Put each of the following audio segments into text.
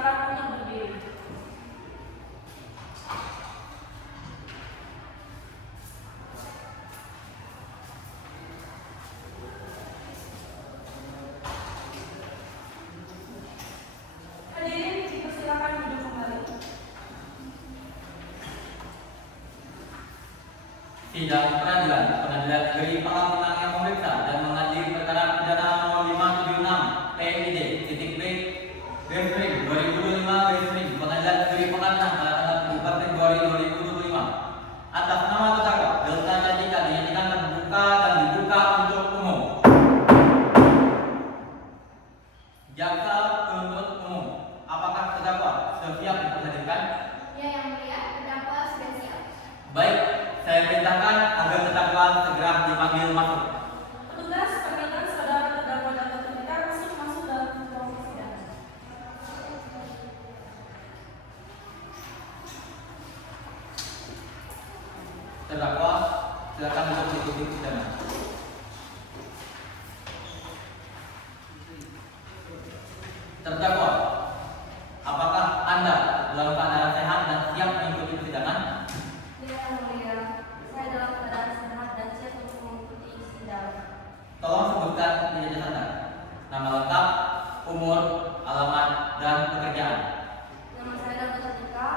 Silakan untuk berdiri. Hadirin dipersilakan duduk kembali. Sidang Pengadilan Negeri Pahang Pinang yang memeriksa dan mengadili perkara pidana nomor 576 PID titik B Garing 2025 Garing Pengadilan Negeri Pahang Pinang pada tanggal 4 Februari 2025 atas nama terdakwa Delta Cantika dinyatakan terbuka dan dibuka untuk umum. Jaksa penuntut umum, apakah terdakwa sudah siap dihadirkan? Ya, yang mulia, terdakwa sudah siap. Baik, saya perintahkan agar terdakwa segera dipanggil masuk. Petugas, perkenalkan saudara terdakwa Delta Cantika masuk dalam ruang persidangan. Terdakwa, silakan duduk di titik persidangan. Terdakwa, apakah Anda dalam keadaan sehat dan siap mengikuti persidangan? Ya, yang mulia, saya dalam keadaan sehat dan siap untuk mengikuti sidang. Tolong sebutkan identitas Anda, nama lengkap, umur, alamat, dan pekerjaan. Nama saya Delta Cantika,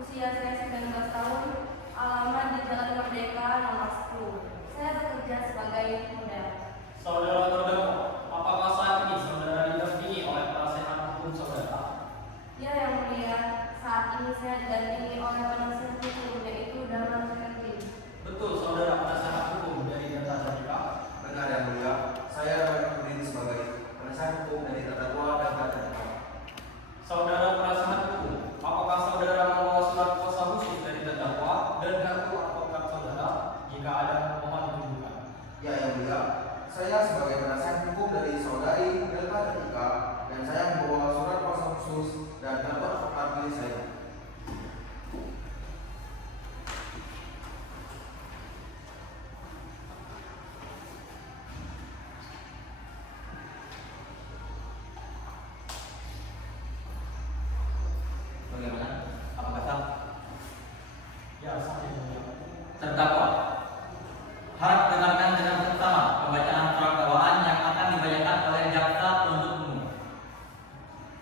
usia saya 19 tahun, alamat di Jalan Merdeka nomor 10. Saya bekerja sebagai model. Saudara terdakwa, apakah saat ini saudara didampingi oleh penasehat hukum saudara? Ya, yang mulia, saat ini saya didampingi oleh penasihat hukum yaitu Dahlan Kevin. Betul, saudara penasehat hukum dari Delta Cantika. Benar yang mulia, saya dapat berdiri sebagai penasihat hukum dari terdakwa Delta Cantika. Saudara penasehat hukum, apakah saudara membawa surat kuasa khusus dari terdakwa dan kartu advokat saudara jika ada mohon ditunjukkan? Ya yang mulia, saya sebagai penasihat hukum dari saudari Delta Cantika dan saya membawa surat kuasa khusus dan kartu advokat milik saya. Bagaimana? Apakah sah? Ya, sah yang mulia. Terdakwa, harap dengarkan dengan seksama pembacaan surat dakwaan yang akan dibacakan oleh jaksa penuntut umum.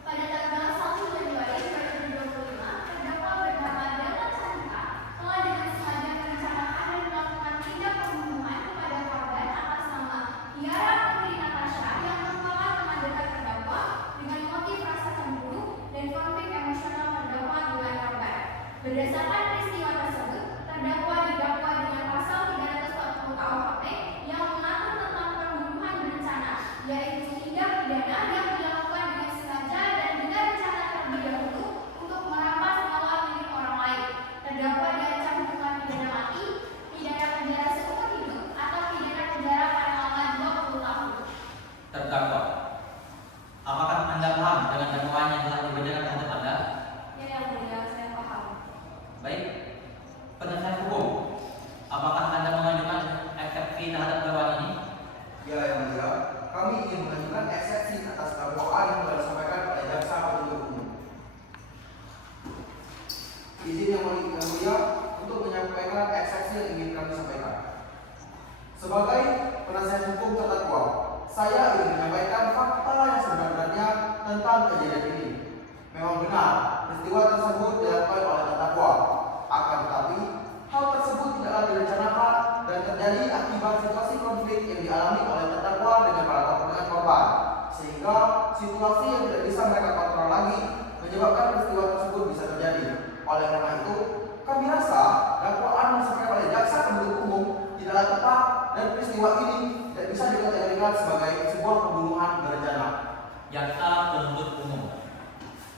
Pada tanggal 1 Januari 2025, terdakwa bernama Delta Cantika telah dengan sengaja merencanakan dan melakukan tindak pembunuhan kepada korban atas nama Tiara Putri Natasha yang merupakan teman dekat terdakwa dengan motif rasa cemburu dan konflik emosional terdakwa dengan korban. Berdasarkan peristiwa tersebut, terdakwa didakwa dengan pasal 340 KUHP yang mengatur tentang pembunuhan berencana, yaitu tindak pidana yang dilakukan dengan sengaja dan dengan rencana terlebih dahulu untuk merampas nyawa milik orang lain. Terdakwa diancam hukuman pidana mati, pidana penjara seumur hidup, atau pidana penjara paling lama 20 tahun. Terdakwa, apakah Anda paham dengan dakwaan yang telah dibacakan terhadap Anda? Ya, yang mulia, saya paham. Baik, penasihat hukum, apakah Anda mengajukan eksepsi terhadap dakwaan ini? Ya yang mulia, kami ingin mengajukan eksepsi atas dakwaan yang telah disampaikan oleh jaksa penuntut umum. Izin yang mulia untuk menyampaikan eksepsi yang ingin kami sampaikan. Sebagai penasihat hukum terdakwa, saya ingin menyampaikan fakta yang sebenarnya tentang kejadian ini. Memang benar, peristiwa tersebut dilakukan oleh terdakwa. Akan tetapi, hal tersebut tidaklah direncanakan dan terjadi akibat situasi konflik yang dialami oleh terdakwa dengan korban, sehingga situasi yang tidak bisa mereka kontrol lagi menyebabkan peristiwa tersebut bisa terjadi. Oleh karena itu, kami rasa dakwaan yang disampaikan oleh jaksa penuntut umum tidaklah tepat dan peristiwa ini tidak bisa dikategorikan sebagai sebuah pembunuhan berencana. Jaksa penuntut umum,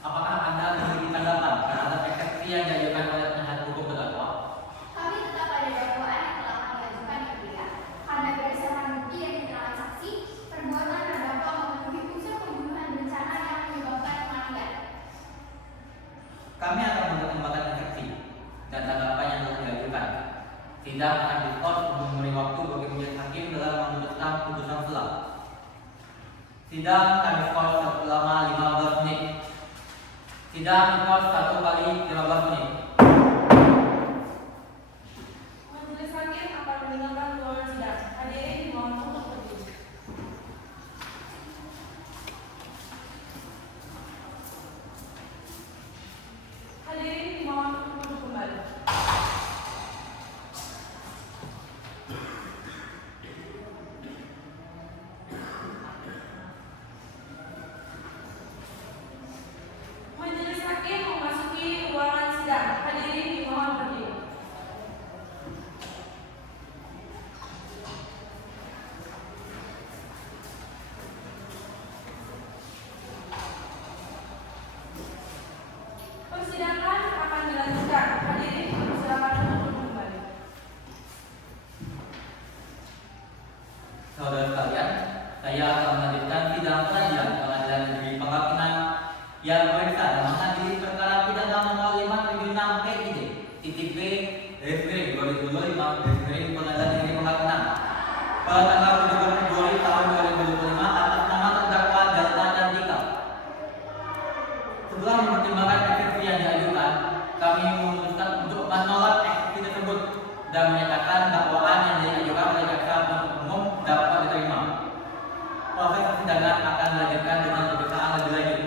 apakah Anda memiliki tanggapan terhadap eksepsi yang diajukan oleh penasihat hukum terdakwa? Kami tetap pada dakwaan yang telah kami ajukan, yang mulia, karena berdasarkan bukti dan keterangan saksi, perbuatan terdakwa memenuhi unsur pembunuhan berencana yang menyebabkan kematian. Kami akan mempertimbangkan eksepsi dan tanggapan yang telah diajukan. Sidang akan diskors untuk memberi waktu bagi majelis hakim dalam memutuskan putusan selah. Sidang akan diskors selama 15 menit. Sidang equals 1 kali 15 menit. Majelis hakim akan meninggalkan ruangan sidang. Hadirin dimohon untuk berdiri. Hadirin dimohon untuk duduk kembali. Majelis hakim memasuki ruangan sidang. Hadirin dimohon berdiri. Persidangan akan dilanjutkan. Hadirin dipersilakan untuk duduk kembali. Saudara sekalian, saya akan melanjutkan sidang pengadilan negeri Pangkal Pinang yang memeriksa dan mengadili perkara pidana nomor 576 PID titik B garis miring 2025 garis miring Pengadilan Negeri Pangkal Pinang pada tanggal 17 Februari tahun 2025 atas nama terdakwa Delta dan Dika. Setelah mempertimbangkan eksepsi yang diajukan, kami memutuskan untuk menolak eksepsi tersebut dan menyatakan dakwaan yang diajukan oleh jaksa penuntut umum dapat diterima. Proses persidangan akan dilanjutkan dengan pemeriksaan lebih lanjut.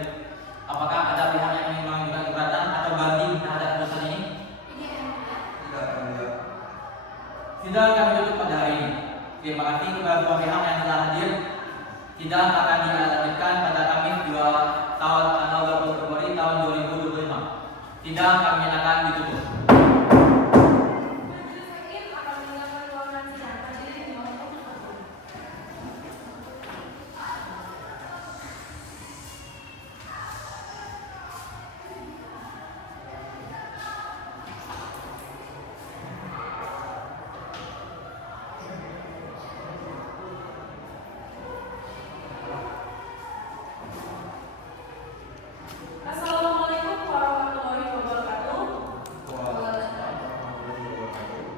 Apakah ada pihak yang ingin mengajukan keberatan atau banding terhadap putusan ini? Tidak, Yang Mulia. Sidang kami tutup pada hari ini. Terima kasih kepada semua pihak yang telah hadir. Sidang akan dilanjutkan pada Kamis 2 tahun tanggal 20 Februari tahun 2025. Sidang kami nyatakan ditutup. Majelis hakim akan meninggalkan ruangan sidang. Hadirin dimohon untuk berdiri. Assalamualaikum warahmatullahi wabarakatuh.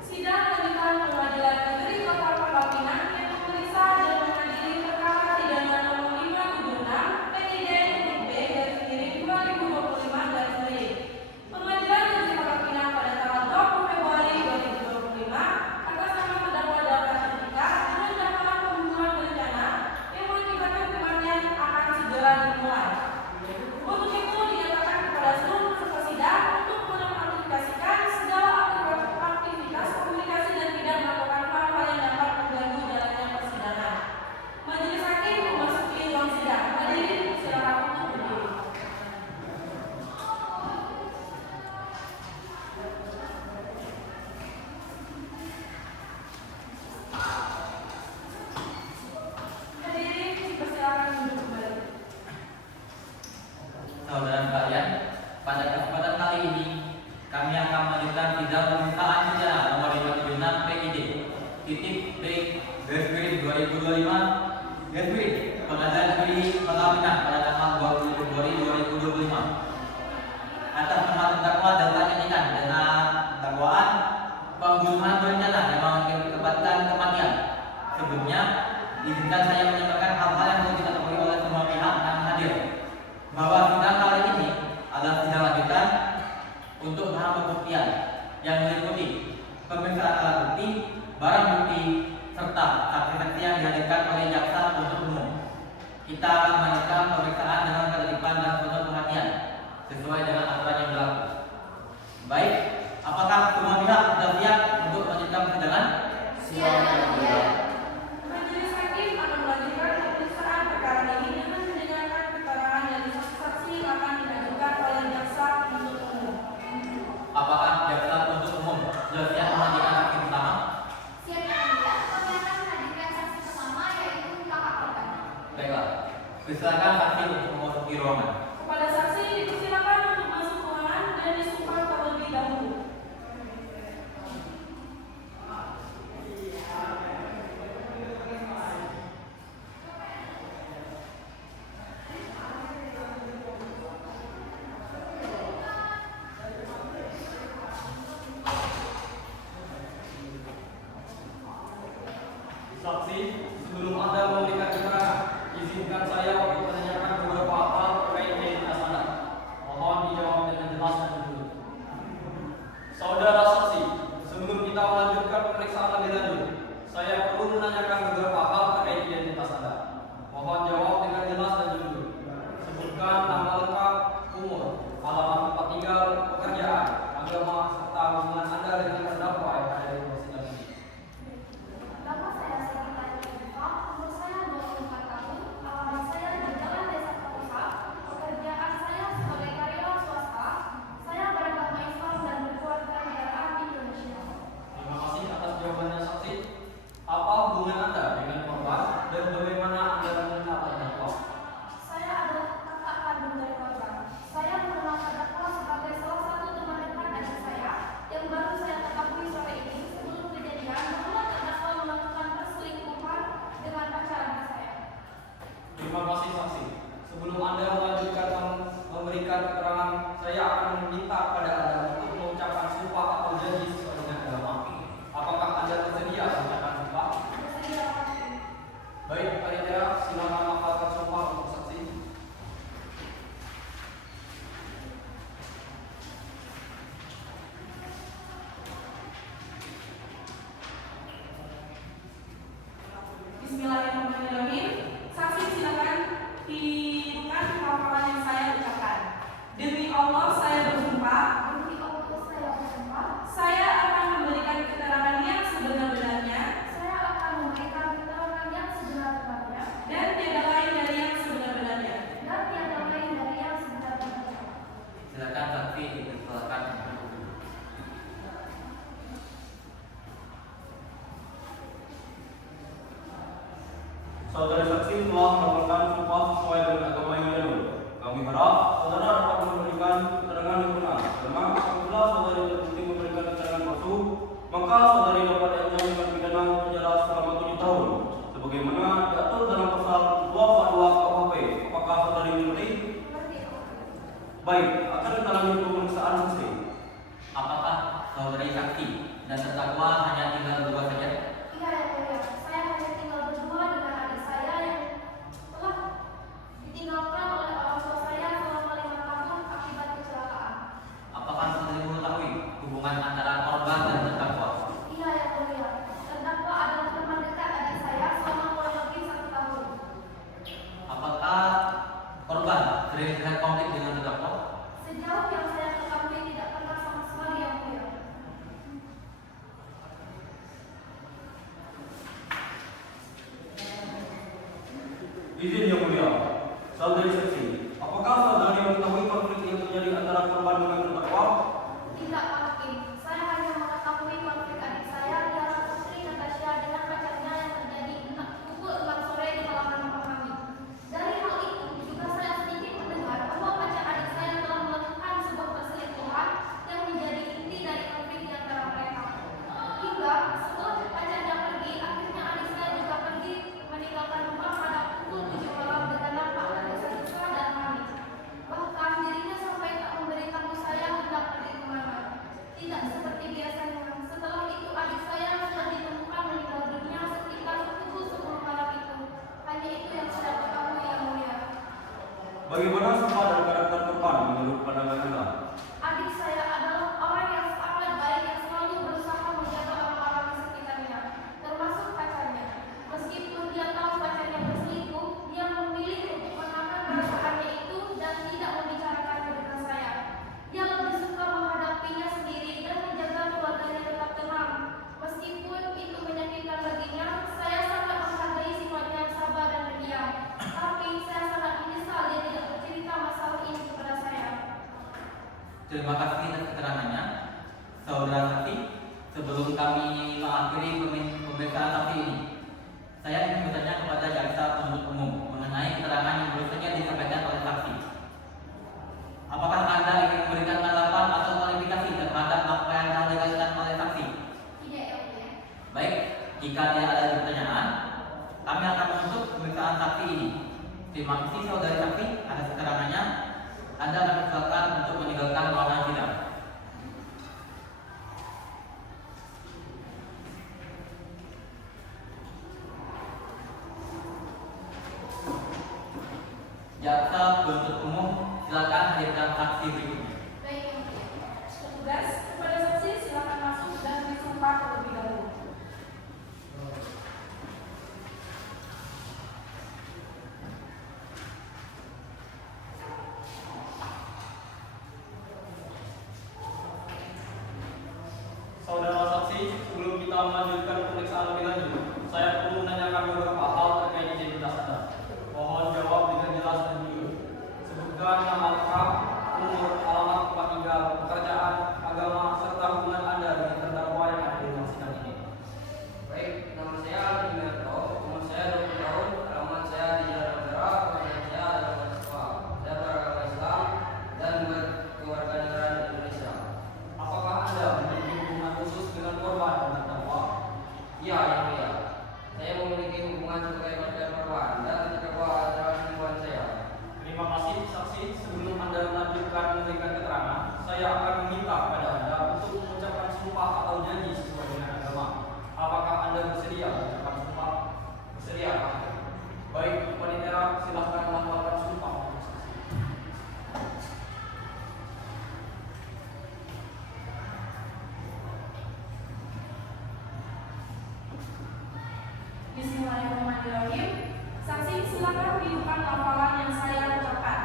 Sidang lanjutan Pengadilan Negeri Kota Pangkal Pinang yang memeriksa dan mengadili perkara pidana nomor 576 PID titik B garis miring 2025 garis miring Pengadilan Negeri Pangkal Pinang pada tanggal 20 Februari 2025 atas nama terdakwa Delta Dika dengan dakwaan pembunuhan berencana yang mengakibatkan kematian akan segera dimulai. Untuk itu dinyatakan kepada seluruh peserta sidang untuk menonaktifkan segala aktivitas komunikasi dan tidak melakukan hal-hal yang dapat mengganggu jalannya persidangan. Majelis hakim memasuki ruang sidang. Hadirin silakan untuk berdiri. Hadirin dipersilakan duduk kembali. Saudara sekalian, pada kesempatan kali ini kami akan melanjutkan sidang pemeriksaan pidana nomor 576 PID titik B garis miring 2025 garis miring Pengadilan Negeri Pangkal Pinang pada tanggal 20 Februari 2025 atas nama terdakwa Delta Dika dengan dakwaan pembunuhan berencana yang mengakibatkan kematian. Sebelumnya, izinkan saya menyampaikan hal-hal yang perlu diketahui oleh semua pihak yang hadir, bahwa sidang kali ini adalah sidang lanjutan untuk bahan pembuktian yang meliputi pemeriksaan alat bukti, barang bukti, serta saksi-saksi yang dihadirkan oleh jaksa penuntut umum. Kita akan melanjutkan pemeriksaan dengan ketertiban dan penuh perhatian sesuai dengan aturan yang berlaku. Baik, apakah semua pihak sudah siap untuk melanjutkan persidangan? Majelis hakim akan melanjutkan pemeriksaan perkara ini dengan mendengarkan keterangan dari saksi-saksi yang akan diajukan oleh jaksa penuntut umum. Apakah jaksa penuntut umum sudah siap menghadirkan saksi pertama? Siap, Yang Mulia. Kami akan menghadirkan saksi pertama yaitu kakak korban. Baiklah, persilakan saksi untuk memasuki ruangan. Kepada saksi dipersilakan untuk masuk ruangan dan disumpah terlebih dahulu. Saksi, sebelum Anda memberikan keterangan, izinkan saya untuk menanyakan beberapa hal terkait identitas Anda. Mohon dijawab menyebutkan nama lengkap, umur, alamat tempat tinggal, pekerjaan, agama, serta hubungan Anda dengan terdakwa yang ada di ruang sidang ini. Nama saya Siti Tania, umur saya 24 tahun, alamat saya di Jalan Desa Kapusa, pekerjaan saya sebagai karyawan swasta, saya beragama Islam dan berkeluarga negaraan Indonesia. Terima kasih atas jawabannya saksi. Apa hubungan Anda dengan korban dan bagaimana Anda mengenal terdakwa? Saya adalah kakak kandung dari korban. Saya mengenal terdakwa sebagai salah satu teman dekat adik saya yang baru saya ketahui sore ini sebelum kejadian bahwa terdakwa melakukan perselingkuhan dengan pacar adik saya. Terima kasih saksi. Sebelum Anda melanjutkan memberikan keterangan, saya akan meminta kepada Anda untuk mengucapkan sumpah atau janji sesuai dengan agama. Apakah Anda bersedia mengucapkan sumpah? Bersedia pasti. Baik, panitia, silakan melakukan sumpah untuk saksi. Bismillahirrahmanirrahim. Saksi silakan hidupkan hafalan yang saya ucapkan. Demi Allah saya bersumpah, Demi Allah saya bersumpah, saya akan memberikan keterangan yang sebenar-benarnya saya akan memberikan keterangan yang sebenar-benarnya dan tiada lain dari yang sebenar-benarnya. dan tiada lain dari yang sebenar-benarnya. Silakan saksi dipersilakan. Saudara saksi telah melakukan sumpah sesuai dengan agama yang dianut. Kami harap saudara dapat memberikan keterangan yang benar. Karena apabila saudari terbukti memberikan keterangan palsu, maka saudari dapat diancam dengan pidana penjara selama 7 tahun. Sebagaimana diatur dalam pasal 242 KUHP. Apakah saudari mengerti? Mengerti? Baik, akan kita lanjut pemeriksaan saksi. Apakah saudari saksi dan terdakwa hanya tinggal berdua saja? Iya yang mulia, saya hanya tinggal berdua dengan adik saya yang telah ditinggalkan oleh orang tua saya selama 5 tahun akibat kecelakaan. Apakah saudari mengetahui hubungan antara korban dan terdakwa? Iya yang mulia, terdakwa adalah teman dekat adik saya selama kurang lebih 1 tahun. Apakah korban sering terlihat konflik dengan terdakwa? Sejauh yang saya ketahui tidak pernah sama sekali yang mulia. Izin yang mulia. Saudari saksi, apakah saudari mengetahui konflik yang terjadi antara korban dengan terdakwa? Tidak Pak Hakim, saya hanya mengetahui konflik adik saya Tiara Putri Natasha dengan pacarnya yang terjadi pukul 6 sore di halaman rumah kami. Dari hal itu juga saya sedikit mendengar bahwa pacar adik saya telah melakukan sebuah perselingkuhan yang menjadi inti dari konflik di antara mereka. Hingga setelah pacarnya pergi, akhirnya adik saya juga pergi meninggalkan rumah pada pukul 7 malam dengan nampak tergesa-gesa dan panik. Bahkan dirinya sampai tak memberitahu saya hendak pergi kemana. Tidak seperti biasanya. Setelah itu adik saya sudah ditemukan meninggal dunia sekitar pukul 10 malam itu. Hanya itu yang saya ketahui yang mulia. Bagaimana sifat dan karakter korban menurut pandangan Anda? Adik saya adalah orang yang sangat baik yang selalu berusaha menjaga orang-orang di sekitarnya, termasuk pacarnya. Meskipun dia tahu pacarnya berselingkuh, dia memilih untuk menahan perasaannya itu dan tidak membicarakannya dengan saya. Dia lebih suka menghadapinya sendiri dan menjaga keluarganya tetap tenang. Meskipun itu menyakitkan baginya, saya sangat menghargai sifatnya yang sabar dan pendiam. Tapi saya sangat menyesal dia tidak bercerita masalah ini kepada saya. Terima kasih atas keterangannya, saudara saksi. Sebelum kami mengakhiri pemeriksaan saksi ini, saya ingin bertanya kepada jaksa penuntut umum mengenai keterangan yang baru saja disampaikan oleh saksi. Apakah Anda ingin memberikan tanggapan atau klarifikasi terhadap apa yang telah dijelaskan oleh saksi? Tidak ya mulia. Baik, jika tidak ada pertanyaan, kami akan menutup pemeriksaan saksi ini. Terima kasih saudari saksi atas keterangannya. Anda akan disilakan untuk meninggalkan ruangan sidang. Jaksa penuntut umum, silakan hadirkan saksi berikutnya. Baik yang mulia. Petugas kepada saksi silakan masuk dan disumpah terlebih dahulu. saksi, sebelum Anda melanjutkan memberikan keterangan, saya akan meminta kepada Anda untuk mengucapkan sumpah atau janji sesuai dengan agama. Apakah Anda bersedia mengucapkan sumpah? Bersedia, Pak? Baik, Panitera, silahkan melakukan sumpah. Bismillahirrahmanirrahim. Saksi silakan hidupkan hafalan yang saya ucapkan.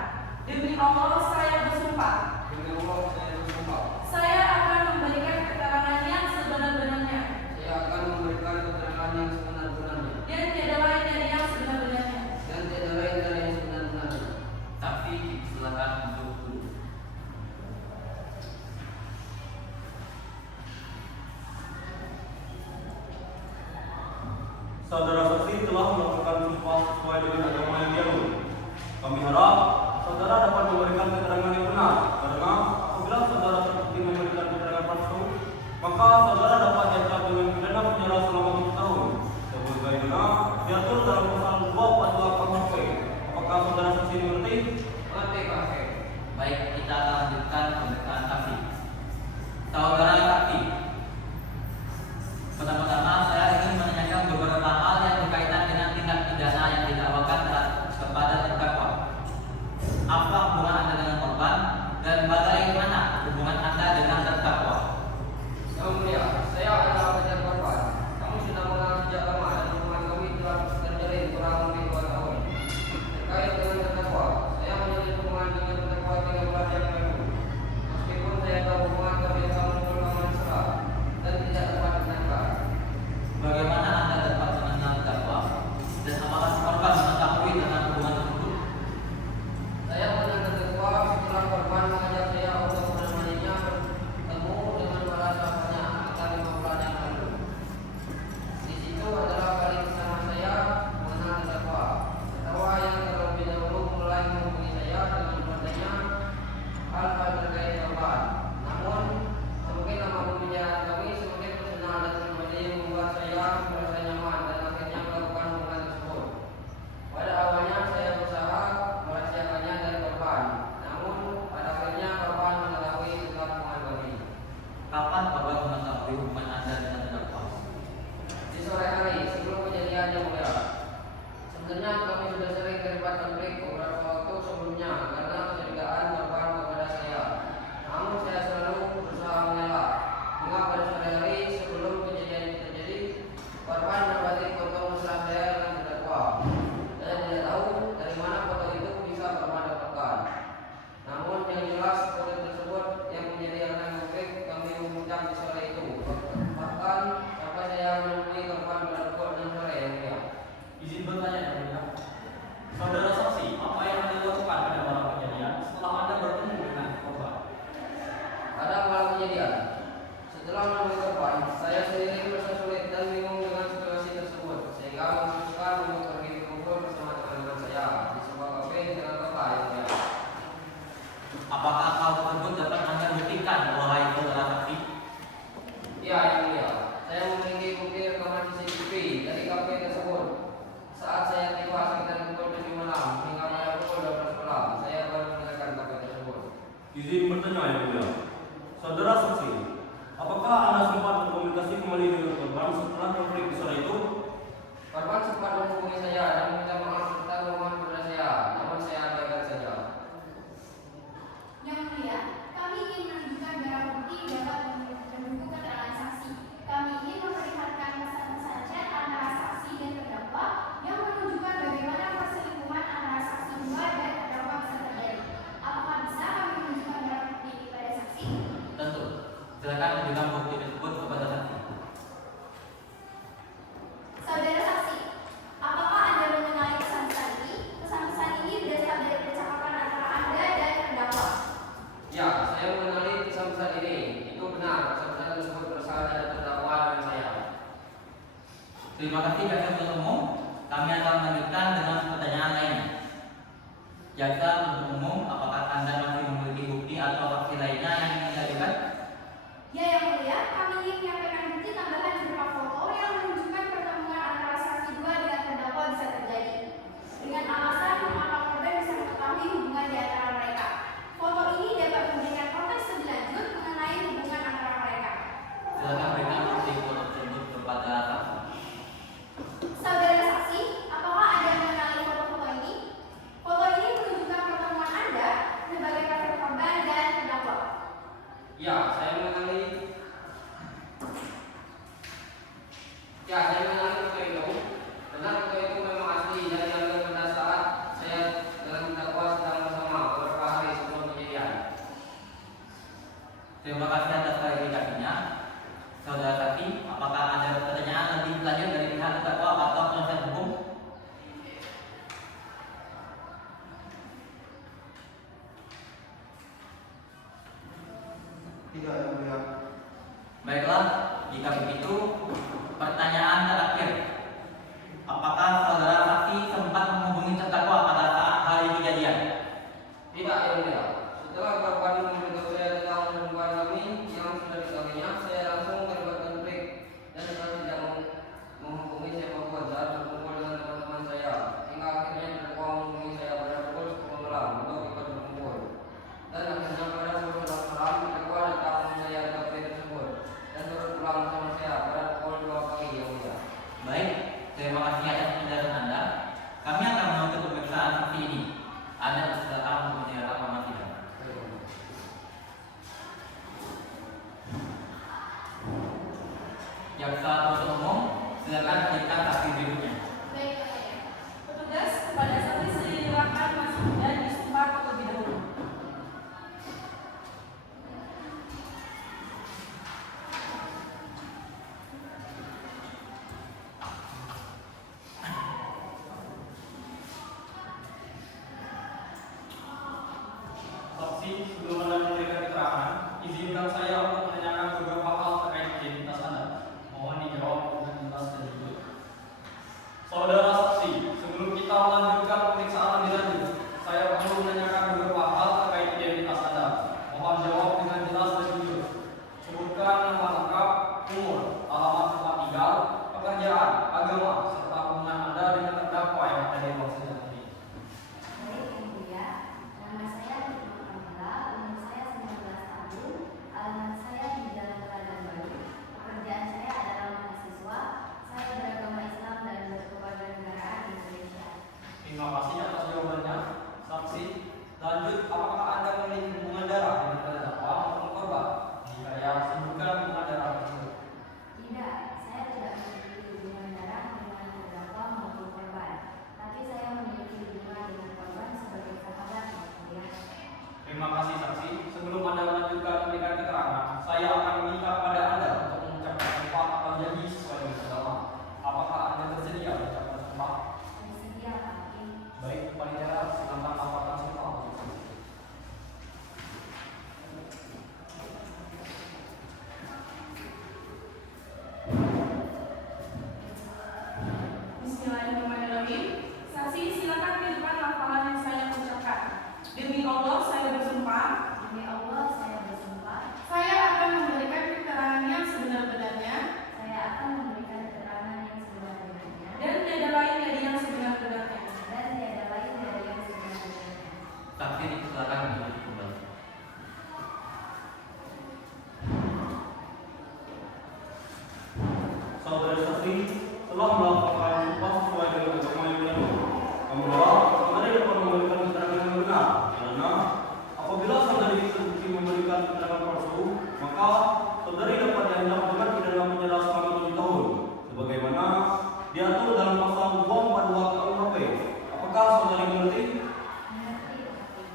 Demi Allah saya bersumpah. Demi Allah, saya bersumpah. Saya akan memberikan keterangan yang sebenar-benarnya. Saya akan memberikan keterangan yang sebenar-benarnya. Dan tiada lain dari yang sebenar-benarnya. Dan tidak lain dari yang sebenar-benarnya. Saksi silakan untuk duduk. Saudara saksi telah melakukan sumpah sesuai dengan agama yang dianut. Kami harap saudara dapat memberikan keterangan yang benar, karena apabila saudara terbukti memberikan keterangan palsu, maka saudara dapat diancam dengan pidana penjara selama 7 tahun. Sebagaimana diatur dalam pasal 242 KUHP. Apakah saudara saksi mengerti? Mengerti, Pak Hakim. Baik, kita akan lanjutkan pemeriksaan saksi. Saudara saksi, pertama-tama saya ingin menanyakan beberapa hal yang berkaitan dengan tindak pidana yang didakwakan kepada terdakwa. Apa hubungan Anda dengan korban dan bagaimana hubungan Anda dengan terdakwa? Yang mulia, saya adalah pacar korban. Kamu sudah mengenal sejak lama dan hubungan kami telah terjalin kurang lebih 2 tahun. Terkait dengan terdakwa, saya menjalin hubungan dengan terdakwa 3 bulan yang lalu. Meskipun saya tahu hubungan kami akan menimbulkan masalah dan tidak dapat dinyatakan. Bagaimana Anda dapat mengenal terdakwa? Dan apakah korban mengetahui tentang hubungan tersebut? Saya mengenal terdakwa setelah korban mengajak saya untuk menemaninya bertemu dengan para sahabatnya sekitar 5 bulan yang lalu. Di situ adalah kali pertama saya mengenal terdakwa. Terdakwa yang terlebih dahulu mulai menghubungi saya dengan bertanya hal-hal terkait korban. Namun semakin lama pembicaraan kami semakin personal dan pribadi yang membuat saya merasa nyaman dan akhirnya melakukan hubungan tersebut. Pada awalnya saya berusaha merahasiakannya dari korban, namun pada akhirnya korban mengetahui tentang hubungan kami. Kapan korban mengetahui hubungan Anda dengan terdakwa? Di sore hari sebelum kejadian yang mulia. Sebenarnya kami sudah sering terlibat konflik beberapa waktu sebelumnya karena kecurigaan korban kepada saya. Namun saya selalu berusaha mengelak. Hingga pada sore hari sebelum kejadian itu terjadi, korban mendapati foto mesra saya dengan terdakwa. Saya tidak tahu dari mana foto itu bisa korban dapatkan. Namun yang jelas foto tersebut yang menjadi alasan konflik kami memuncak di sore itu. Bahkan sampai saya menemui korban pada pukul 6 sore yang mulia. Izin bertanya, Yang Mulia. Saudara saksi, apa yang Anda lakukan pada malam kejadian setelah Anda bertemu dengan korban? Pada malam kejadian, setelah menemui korban, saya sendiri merasa sulit dan bingung dengan situasi tersebut, sehingga memutuskan untuk pergi berkumpul bersama teman-teman saya di sebuah kafe dengan kota yang mulia. Apakah hal tersebut dapat Anda buktikan, wahai saudara saksi? Ya, yang mulia, saya memiliki bukti rekaman CCTV dari kafe tersebut. Saat saya tiba sekitar pukul 7 malam hingga pada pukul 12 malam, saya baru meninggalkan kafe tersebut. Izin bertanya, Yang Mulia. Saudara saksi, apakah Anda sempat berkomunikasi kembali dengan korban setelah konflik di sore itu? Korban sempat menghubungi saya dan meminta maaf tentang hubungan kepada saya, namun saya abaikan saja. Yang mulia, kami ingin menunjukkan barang bukti dapat mendukung keterangan saksi. Kami ingin memperlihatkan pesan-pesan chat antara saksi dan terdakwa yang menunjukkan bagaimana perselingkuhan antara saksi 2 dan terdakwa bisa terjadi. Apakah bisa kami menunjukkan barang bukti ini pada saksi? Tentu. Silakan menunjukkan bukti tersebut kepada saksi. Saudara saksi, apakah Anda mengenali pesan-pesan ini? Pesan-pesan ini berasal dari percakapan antara Anda dan terdakwa. Ya, saya mengenali pesan-pesan ini. Itu benar, pesan-pesan tersebut berasal dari terdakwa dengan saya. Terima kasih jaksa penuntut umum. Kami akan melanjutkan dengan pertanyaan lainnya. Jaksa penuntut umum, apakah Anda masih memiliki bukti atau saksi lainnya yang ingin diajukan? Ya, Yang Mulia, kami ingin menyampaikan bukti tambahan berupa foto yang menunjukkan pertemuan antara saksi 2 dengan terdakwa bisa terjadi. Dengan alasan mengapa korban bisa mengetahui hubungan di antara Tidak, Yang Mulia. Baiklah, jika begitu, pertanyaan terakhir. Apakah saudara saksi sempat menghubungi terdakwa pada saat hari kejadian? Tidak, Yang Mulia. Setelah korban memberitahu saya tentang hubungan kami yang sudah dikawinnya, saya langsung terlibat konflik dan saya tidak menghubungi siapapun saat berkumpul dengan teman-teman saya. Hingga akhirnya terdakwa menghubungi saya pada pukul 10 malam untuk ikut berkumpul. Dan akhirnya pada pukul 11 malam terdakwa datang menemui saya di kafe tersebut dan turut pulang bersama saya pada pukul 2 pagi, Yang Mulia. Baik, terima kasih atas penjelasan Anda. Kami akan menutup pemeriksaan saksi ini. Anda silakan untuk menyerahkan rekaman sidang. Jaksa penuntut umum, silakan hadirkan saksi berikutnya. Baik, Yang Mulia. Petugas kepada saksi silakan masuk dan disumpah terlebih dahulu. Saksi, sebelum Anda memberikan keterangan, izinkan saya untuk menanyakan beberapa hal terkait identitas Anda. Mohon dijawab dengan jelas dan jujur. Saudara saksi, sebelum kita melanjutkan pemeriksaan lebih lanjut, saya perlu menanyakan beberapa hal terkait identitas Anda. Mohon jawab dengan jelas dan jujur. Sebutkan nama lengkap, umur, alamat tempat tinggal, pekerjaan, agama, serta hubungan Anda dengan terdakwa yang ada di ruang sidang ini. Baik, Yang Mulia. Nama saya Hikmah Kamila, umur saya 19 tahun, alamat saya di Jalan Teladan Baru. Pekerjaan saya adalah mahasiswa. Saya beragama Islam dan berkewarganegaraan Indonesia. Terima kasih atas jawabannya, saksi. Lanjut, apakah Anda memiliki hubungan darah dengan terdakwa maupun korban? Jika ya, sebutkan hubungan darah tersebut. Tidak, saya tidak memiliki hubungan darah dengan terdakwa maupun korban. Tapi saya memiliki hubungan dengan korban sebagai sahabat, Yang Mulia. Terima kasih, saksi. Sebelum Anda melanjutkan memberikan keterangan, saya akan meminta kepada Anda untuk mengucapkan sumpah atau janji sesuai dengan agama. Apakah Anda bersedia mengucapkan sumpah? Bersedia, Pak Hakim. Baik, panitia, silakan laporkan sumpah untuk saksi. Bismillahirrahmanirrahim. Saksi silakan ke depan laporan yang saya ucapkan. Demi Allah saya bersumpah, Demi Allah, saya bersumpah, saya akan memberikan keterangan yang sebenar-benarnya saya akan memberikan keterangan yang sebenar-benarnya dan tiada lain dari yang sebenar-benarnya. dan tiada lain dari yang sebenar-benarnya. Saksi silakan duduk kembali. Saudara saksi, telah melakukan sumpah sesuai dengan agama yang benar. Kamu berhak saudari dapat memberikan keterangan yang benar, karena apabila saudari terbukti memberikan keterangan palsu, maka saudari dapat diancam dengan pidana penjara selama 7 tahun, sebagaimana diatur dalam pasal 242 KUHP. Apakah saudari mengerti? Mengerti, Pak Hakim.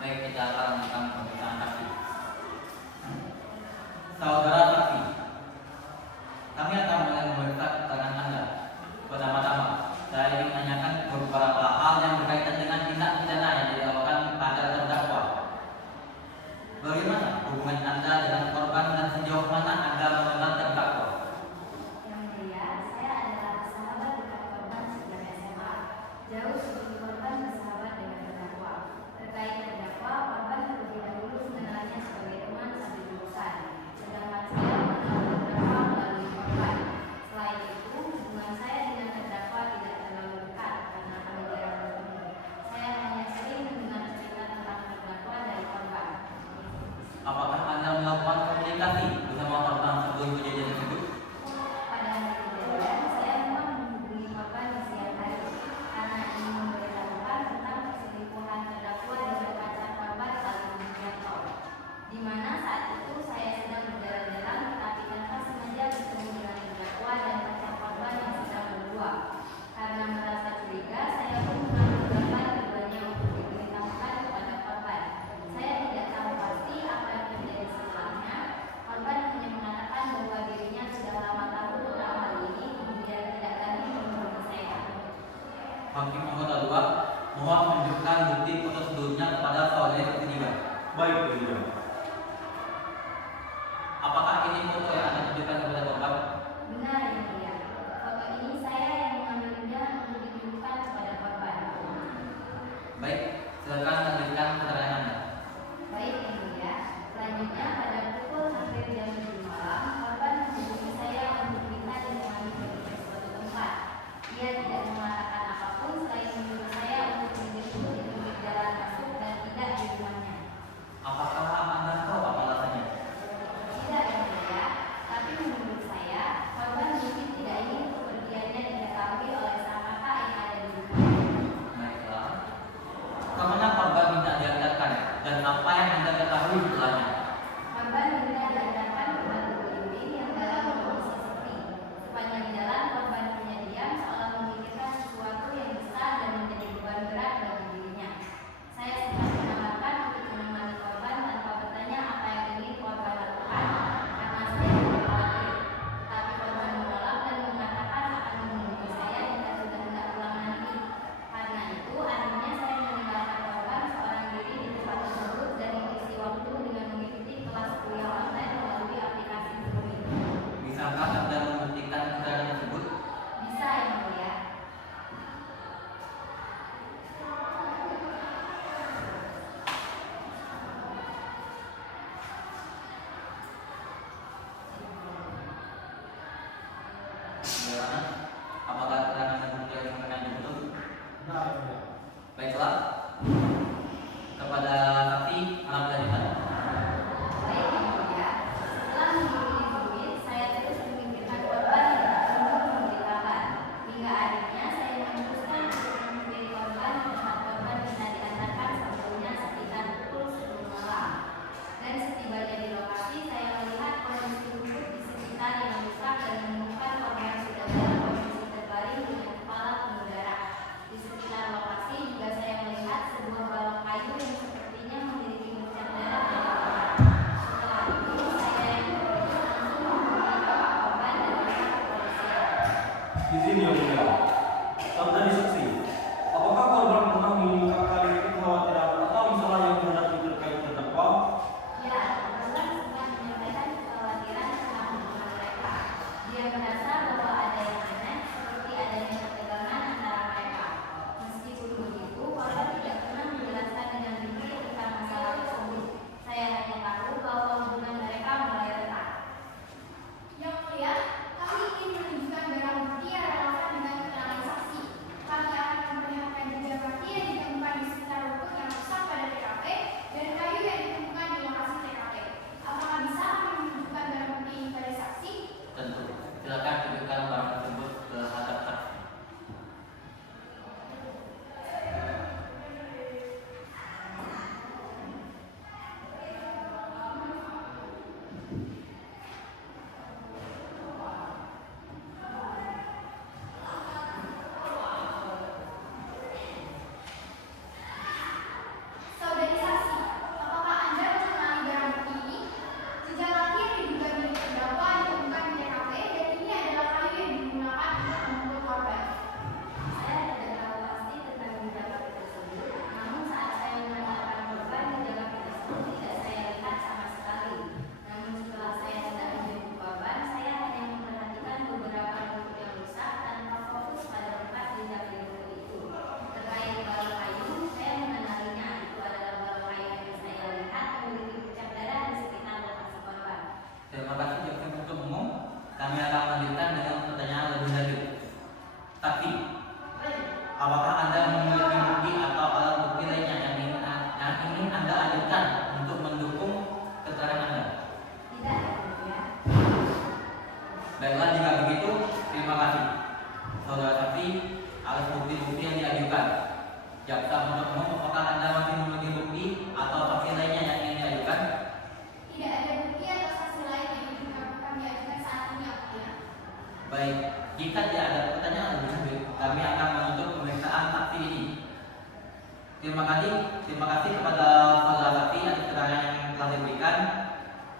Baik, kita akan melanjutkan pemeriksaan saksi. Saudara saksi, kami akan mulai memeriksa keterangan Anda. Pertama-tama, saya ingin menanyakan beberapa hal yang berkaitan dengan tindak pidana yang dilakukan pada terdakwa. Bagaimana hubungan Anda dengan korban dan sejauh mana Anda mengenal terdakwa? Yang Mulia, saya adalah sahabat dekat korban sejak SMA. Jauh sebelum korban bersahabat dengan terdakwa. Terkait terdakwa, korban terlebih dahulu mengenalnya sebagai teman satu jurusan. Sedangkan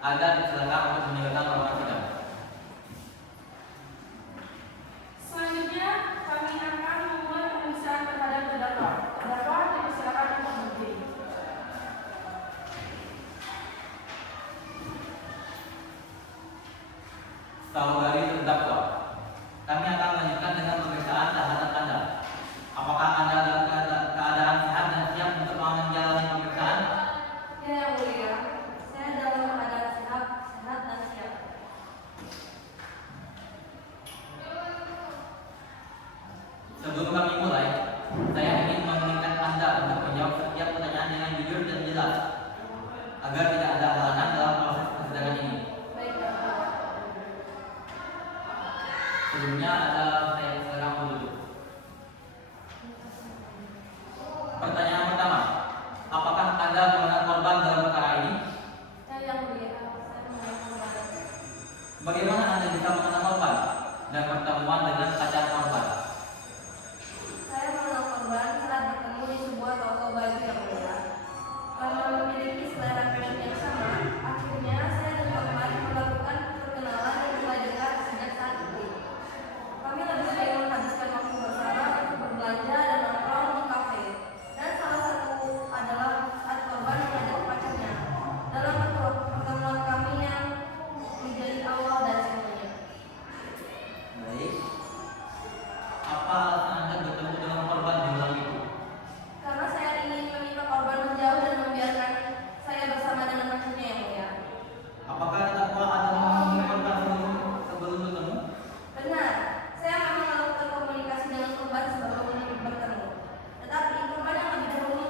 agar dipersilakan untuk meninggalkan ruangan sidang. Selanjutnya, kami akan memulai pemeriksaan terhadap terdakwa. Terdakwa dipersilakan untuk berdiri. Saudari terdakwa, kami akan melanjutkan dengan pemeriksaan terhadap Anda. Apakah Anda dalam keadaan sehat dan siap untuk menjalani pemeriksaan? Ya, Yang Mulia, saya dalam keadaan sehat dan siap. Sebelum kami mulai, saya ingin mengingatkan Anda untuk menjawab setiap pertanyaan dengan jujur dan jelas, agar tidak ada halangan dalam proses persidangan ini. Baik, Bapak. Sebelumnya saya sekarang dulu. Pertanyaan pertama, apakah Anda mengenal korban dalam perkara ini? Ya, Yang Mulia, saya mengenal korban. Bagaimana Anda bisa mengenal korban dan pertemuan dengan pacar korban? Saya mengenal korban saat bertemu di sebuah toko baju, Yang Mulia. Karena memiliki selera fashion yang sama, akhirnya saya dan korban melakukan perkenalan yang mulai dekat sejak saat itu. Kami lebih sering menghabiskan waktu bersama untuk berbelanja dan nongkrong di kafe. Dan salah satu adalah saat korban mengajak pacarnya dalam pertemuan kami yang menjadi awal dari semuanya. Baik. Apa alasan Anda bertemu dengan korban di malam itu? Karena saya ingin meminta korban menjauh dan membiarkan saya bersama dengan pacarnya, Yang Mulia. Apakah terdakwa ada menghubungi korban sebelum bertemu? Benar, saya memang melakukan komunikasi dengan korban sebelum bertemu. Tetapi korban yang lebih dahulu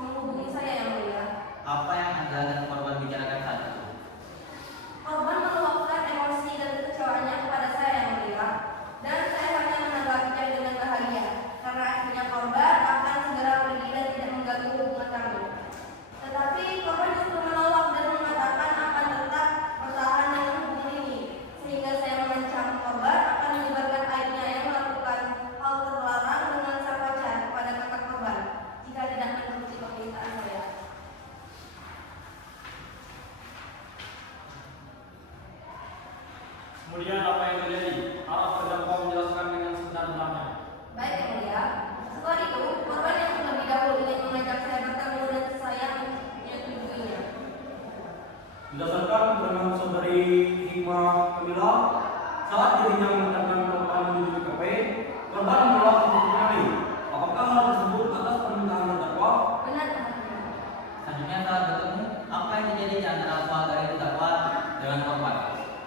menghubungi saya, Yang Mulia. Apa yang Anda dan korban bicarakan saat itu? Korban meluapkan emosi dan kekecewaannya kepada saya, Yang Mulia. Dan saya hanya menanggapinya dengan bahagia, karena akhirnya korban akan segera pergi dan tidak mengganggu hubungan kami. Tetapi korban justru menolak dan mengatakan akan tetap bertahan dengan hubungan ini, sehingga saya mengancam korban akan menyebarkan aibnya yang melakukan hal terlarang dengan sang pacar kepada kakak korban jika tidak menuruti permintaan saya. Kemudian apa yang terjadi? Harap terdakwa menjelaskan dengan sebenar-benarnya. Baik, Yang Mulia. Setelah itu, korban yang terlebih dahulu ingin mengajak saya bertemu dan saya menyetujuinya. Berdasarkan keterangan saudari Hikmah Kamila, saat dirinya mengantarkan korban menuju ke kafe, korban menolak untuk ditemani. Apakah hal tersebut atas permintaan terdakwa? Benar, Yang Mulia. Selanjutnya saat bertemu, apa yang terjadi di antara saudari terdakwa dengan korban?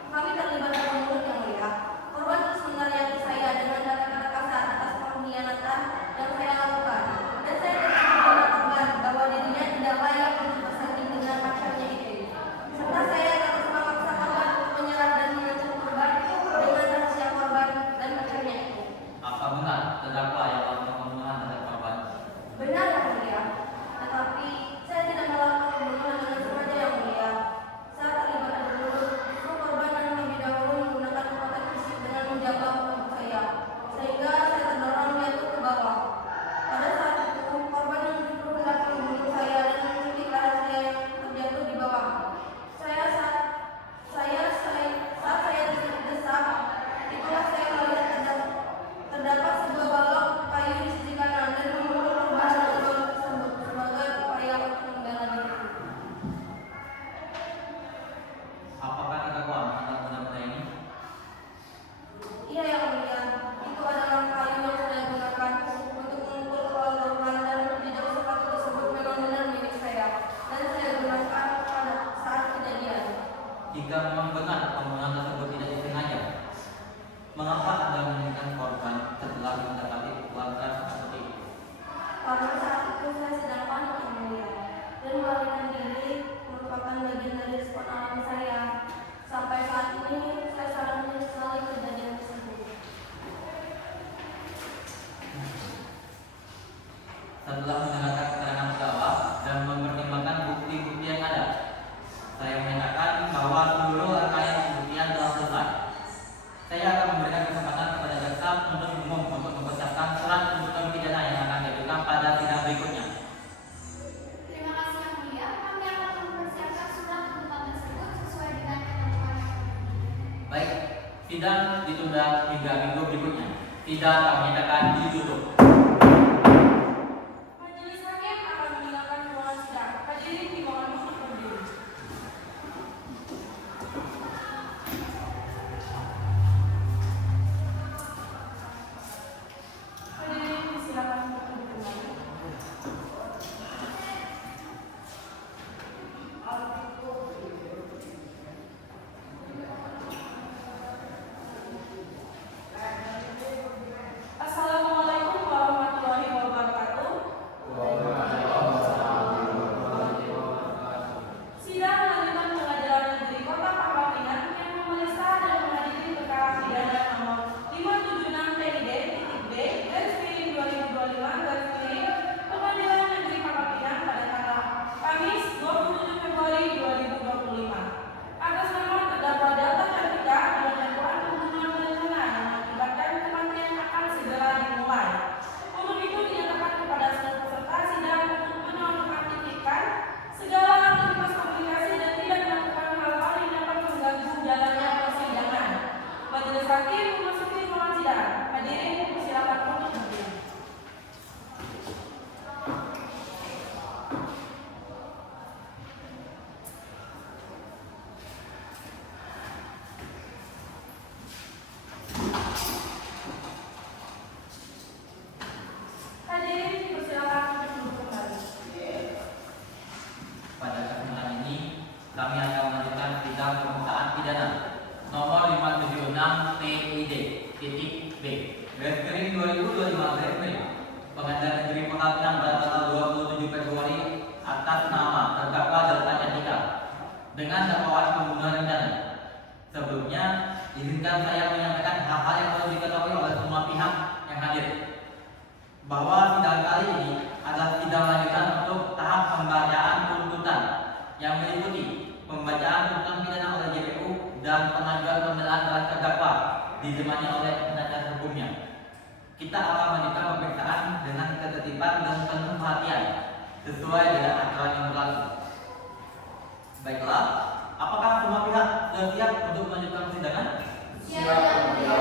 Kami terlibat adu mulut, Yang Mulia. Korban terus menariaki saya dengan kata-kata kasar atas pengkhianatan yang saya lakukan. Dan saya terus membela korban bahwa dirinya tidak layak untuk bersanding dengan pacarnya itu. Serta saya terus memaksa korban untuk menyerah dan mengancam korban dengan rahasia korban dan pacarnya itu. Apa benar terdakwa yang melakukan pembunuhan terhadap korban? Benar, Yang Mulia. Tetapi saya tidak melakukan pembunuhan dengan sengaja, Yang Mulia. Saat terlibat adu mulut, justru korban yang lebih dahulu menggunakan kekuatan fisik dengan menjambak tubuh saya, sehingga saya terdorong jatuh ke bawah. Pada saat itu, korban yang justru hendak membunuh saya dan menculik rahasia yang terjatuh di bawah. Saat saya terdesak, itulah saya melihat terdapat sebuah balok kayu di sisi kanan dan memukul korban dengan balok tersebut sebagai upaya untuk membela diri. Apakah terdakwa mengenal benda-benda ini? Iya, Yang Mulia. Itu adalah kayu yang saya gunakan untuk memukul kepala korban dan jejak sepatu tersebut memang benar milik saya dan saya gunakan pada saat kejadian. Jika memang benar pembunuhan tersebut tidak disengaja, mengapa Anda meninggalkan korban setelah mendapati pukulan keras seperti itu? Karena saat itu saya sedang panik, Yang Mulia, dan melarikan diri merupakan bagian dari respon alami saya. Sampai saat ini saya sangat menyesali kejadian tersebut. Setelah mendengarkan keterangan terdakwa dan mempertimbangkan bukti-bukti yang ada, saya menyatakan bahwa seluruh Sidang ditunda hingga minggu berikutnya. Sidang kami nyatakan ditutup. Majelis hakim akan meninggalkan ruangan sidang. Hadirin dimohon untuk berdiri. Hadirin disilakan untuk duduk kembali. Assalamualaikum warahmatullahi wabarakatuh. Sidang lanjutan Pengadilan Negeri Kota Pangkal Pinang yang memeriksa dan mengadili perkara pidana nomor 576 PID-B garis miring 2025 garis miring Pengadilan Negeri Pangkal Pinang pada tanggal Kamis 27 Februari 2025 atas nama terdakwa Delta Cantika dengan dakwaan pembunuhan berencana yang mengakibatkan kematian akan segera dimulai. Untuk itu dinyatakan kepada seluruh peserta sidang untuk menonaktifkan segala aktivitas komunikasi dan tidak melakukan hal-hal yang dapat mengganggu jalannya persidangan. Majelis hakim memasuki ruangan sidang. Hadirin silakan untuk berdiri. Hadirin dipersilakan untuk duduk kembali. Pada kesempatan ini, kami akan melanjutkan sidang pemeriksaan pidana nomor 576 PID-B garis miring 2025 garis miring Pengadilan Negeri Pangkal Pinang pada tanggal 27 Februari atas nama terdakwa Delta Cantika dengan dakwaan pembunuhan rencana. Sebelumnya, izinkan saya menyampaikan hal-hal yang perlu diketahui oleh semua pihak yang hadir, bahwa sidang kali ini adalah sidang lanjutan untuk tahap pembacaan tuntutan yang meliputi pembacaan tuntutan pidana oleh JPU dan pengajuan pembelaan terhadap terdakwa ditemani oleh penasihat hukumnya. Kita akan melanjutkan pemeriksaan dengan ketertiban dan penuh perhatian sesuai dengan aturan yang berlaku. Baiklah, apakah semua pihak sudah siap untuk melanjutkan persidangan? Siap, Yang Mulia.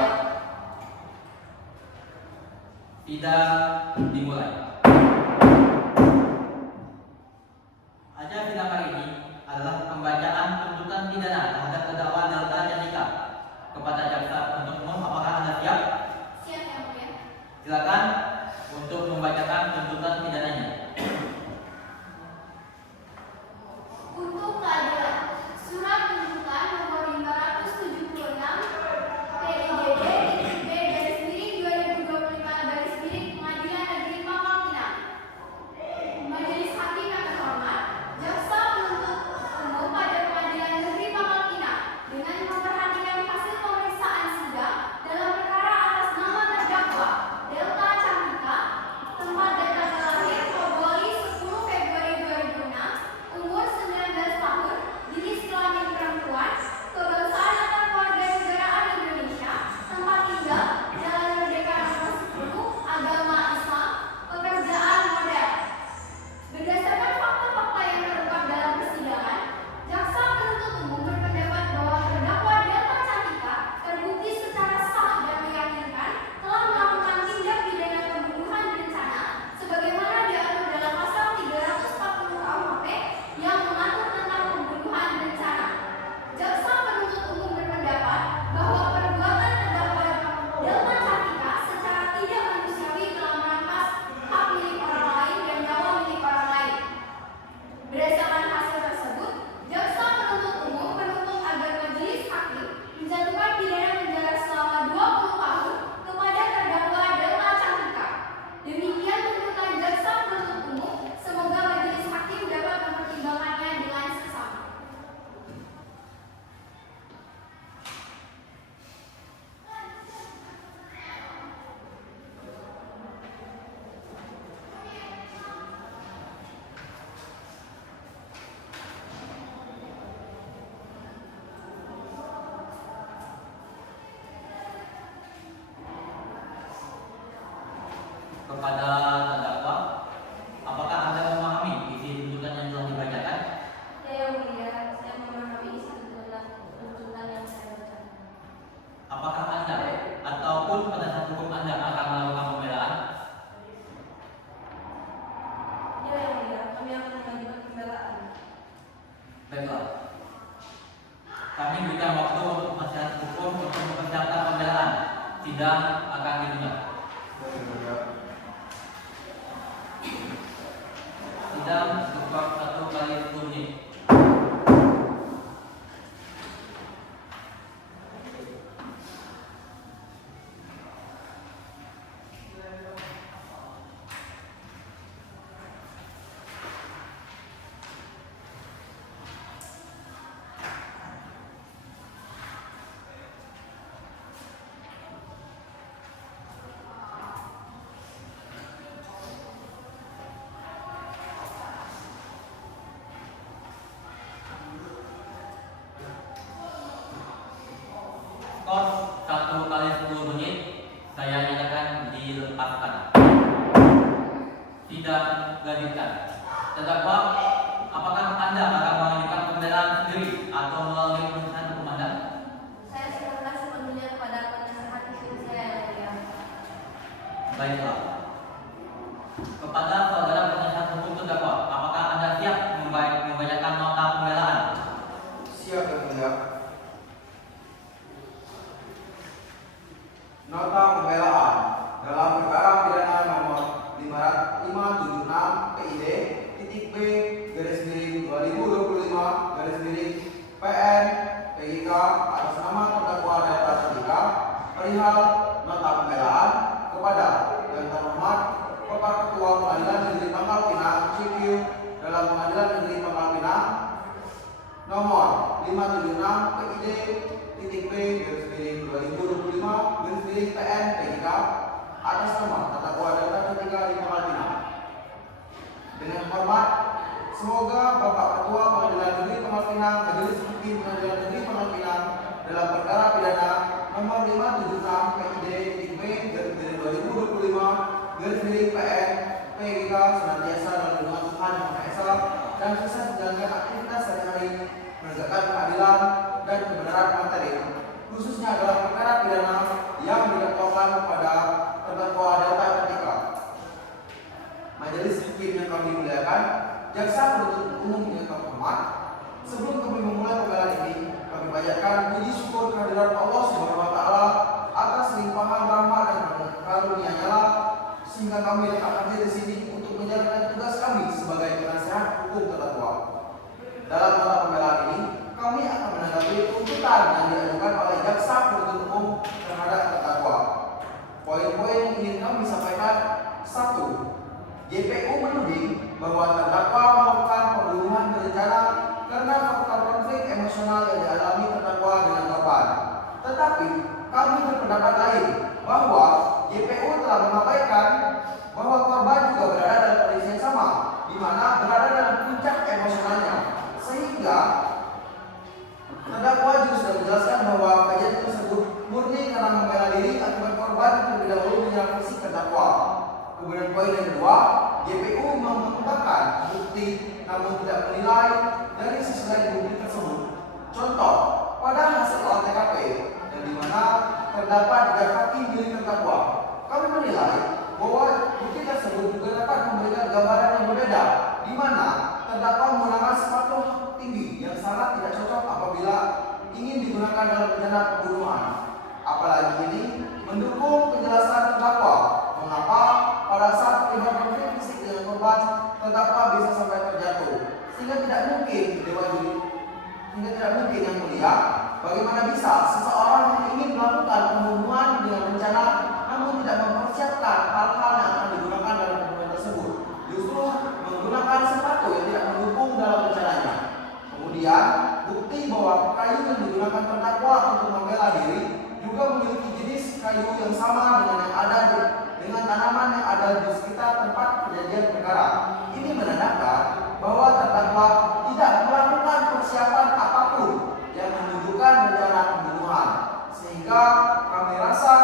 Sidang dimulai. Acara sidang kali ini adalah pembacaan tuntutan pidana terhadap terdakwa Delta Cantika. Kepada jaksa penuntut umum, apakah Anda siap? Siap, Yang Mulia. Silakan untuk membacakan tuntutan pidananya. Untuk keadilan, surat tuntutan nomor 576 PIDD-B garis miring 2025 garis miring Pengadilan Negeri Pangkal Pinang. Majelis hakim yang terhormat, jaksa penuntut umum pada Pengadilan Negeri Pangkal Pinang dengan memperhatikan hasil pemeriksaan sidang dalam perkara atas nama terdakwa Delta Cantika, tempat dan tanggal lahir Baiklah. Kami berikan waktu untuk penasihat hukum untuk mempersiapkan pembelaan. Sidang akan dimulai. Baik, Yang Mulia. Sidang berkuat 1 kali 10 menit. Skor 1 kali 10 menit. Saya nyatakan dilepaskan. Sidang lanjutkan. Terdakwa, apakah Anda akan mengajukan pembelaan sendiri atau melalui putusan hukum Anda? Saya serahkan sepenuhnya kepada penasehat hukum saya, Yang Mulia. Baiklah. Kepada saudara penasihat hukum terdakwa, apakah Anda siap membacakan nota pembelaan? Siap, Yang Mulia. Nota pembelaan dalam perkara pidana nomor 576 PID titik B garis miring 2025 garis miring PN PIK atas nama terdakwa Delta Setika perihal nota pembelaan kepada yang terhormat Bapak Ketua Pengadilan Negeri Pangkal Pinang CQ dalam Pengadilan Negeri Pangkal Pinang nomor 576 PID titik B garis miring 2025 garis miring PN PIK atas nama terdakwa Delta Setika di Pangkal Pinang. Dengan hormat, semoga Bapak Ketua Pengadilan Negeri Pangkal Pinang, Majelis Hakim Pengadilan Negeri Pangkal Pinang dalam perkara pidana nomor 576 PID titik B garis miring 2025 garis miring PN PIK senantiasa dalam lindungan Tuhan Yang Maha Esa dan sukses menjalankan aktivitas sehari-hari menegakkan keadilan dan kebenaran materi, khususnya dalam perkara pidana yang didakwakan kepada terdakwa Delta Setika. Majelis Hakim yang kami muliakan, jaksa penuntut umum yang kami hormat, sebelum kami memulai pembelaan ini, kami panjatkan puji syukur kehadirat Allah Subhanahu wa taala atas limpahan rahmat dan karunia-Nya lah sehingga kami dapat hadir di sini untuk menjalankan tugas kami sebagai penasihat hukum terdakwa. Dalam nota pembelaan ini, kami akan menanggapi tuntutan yang diajukan oleh jaksa penuntut umum terhadap terdakwa. Poin-poin yang ingin kami sampaikan: 1. JPU menuding bahwa terdakwa melakukan pembunuhan berencana karena faktor konflik emosional yang dialami terdakwa dengan korban. Tetapi kami berpendapat lain bahwa JPU telah mengabaikan bahwa korban juga berada dalam kondisi yang sama, di mana berada dalam puncak emosionalnya, sehingga terdakwa juga sudah menjelaskan bahwa kejadian tersebut murni karena membela diri akibat korban terlebih dahulu menyerang fisik terdakwa. Kemudian poin yang kedua, JPU mengembangkan bukti namun tidak menilai dari sisi lain bukti tersebut. Contoh, pada hasil olah TKP dan di mana terdapat 3 kaki milik terdakwa, kami menilai bahwa bukti tersebut juga dapat memberikan gambaran yang berbeda, di mana terdakwa menggunakan sepatu tinggi yang sangat tidak cocok apabila ingin digunakan dalam rencana pembunuhan. Apalagi ini mendukung penjelasan terdakwa mengapa pada saat terlibat konflik fisik dengan korban, terdakwa bisa sampai terjatuh, sehingga tidak mungkin yang mulia, bagaimana bisa seseorang yang ingin melakukan pembunuhan dengan rencana namun tidak mempersiapkan hal-hal yang akan digunakan dalam pembunuhan tersebut, justru menggunakan sepatu yang tidak mendukung dalam rencananya. Kemudian bukti bahwa kayu yang digunakan terdakwa untuk membela diri juga memiliki jenis kayu yang sama dengan yang ada dengan tanaman yang ada di sekitar tempat kejadian perkara. Ini menandakan bahwa terdakwa tidak melakukan persiapan apapun yang menunjukkan rencana pembunuhan, sehingga kami rasa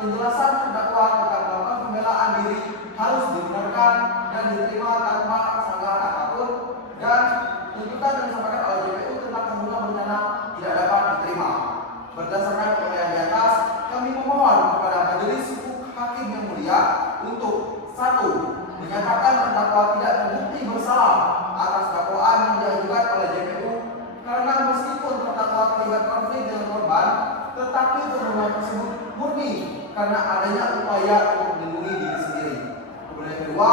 penjelasan terdakwa tentang melakukan pembelaan diri harus dibenarkan dan diterima tanpa sanggahan apapun, dan tuntutan yang disampaikan oleh JPU tentang pembunuhan berencana tidak dapat diterima. Berdasarkan uraian di atas, kami memohon kepada Majelis Hakim yang mulia untuk 1. Menyatakan terdakwa tidak terbukti bersalah atas dakwaan yang diajukan oleh JPU karena adanya upaya untuk melindungi diri sendiri. Kemudian yang kedua,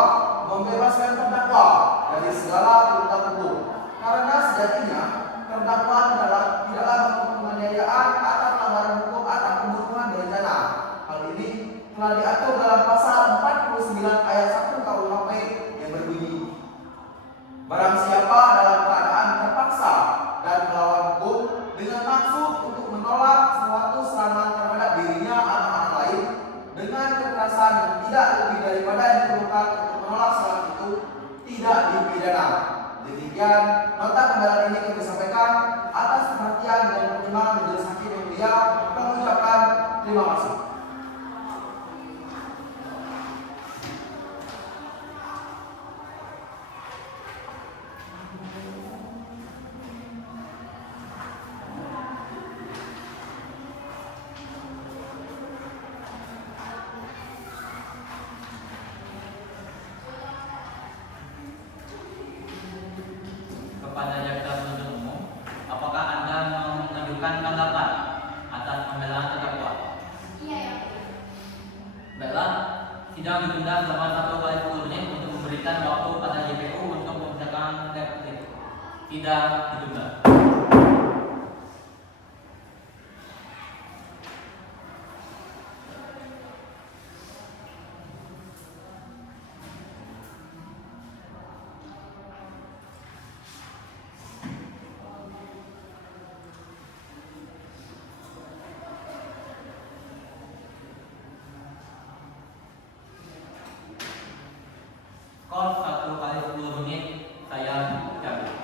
membebaskan terdakwa dari segala tuntutan hukum. Karena sejatinya terdakwa tidaklah melakukan penganiayaan atau pelanggaran hukum atau pembunuhan berencana. Hal ini telah diatur dalam pasal 49 ayat 1 KUHP yang berbunyi, barang siapa dalam keadaan terpaksa dan melawan hukum dengan maksud untuk menolak suatu serangan terhadap dirinya atau orang lain dengan kekerasan yang tidak lebih daripada yang diperlukan untuk menolak serangan itu, tidak dipidana. Demikian nota pembelaan ini kami sampaikan. Atas perhatian dan pertimbangan majelis hakim yang mulia, kami ucapkan terima kasih. Kepada jaksa penuntut umum, apakah Anda mau mengajukan tanggapan atas pembelaan terdakwa? Iya, Yang Mulia. Baiklah, sidang ditunda selama 1 kali 10 menit untuk memberikan waktu pada JPU untuk mempersiapkan replik. Sidang ditunda. Kos 1 kali 10 menit, saya cabut.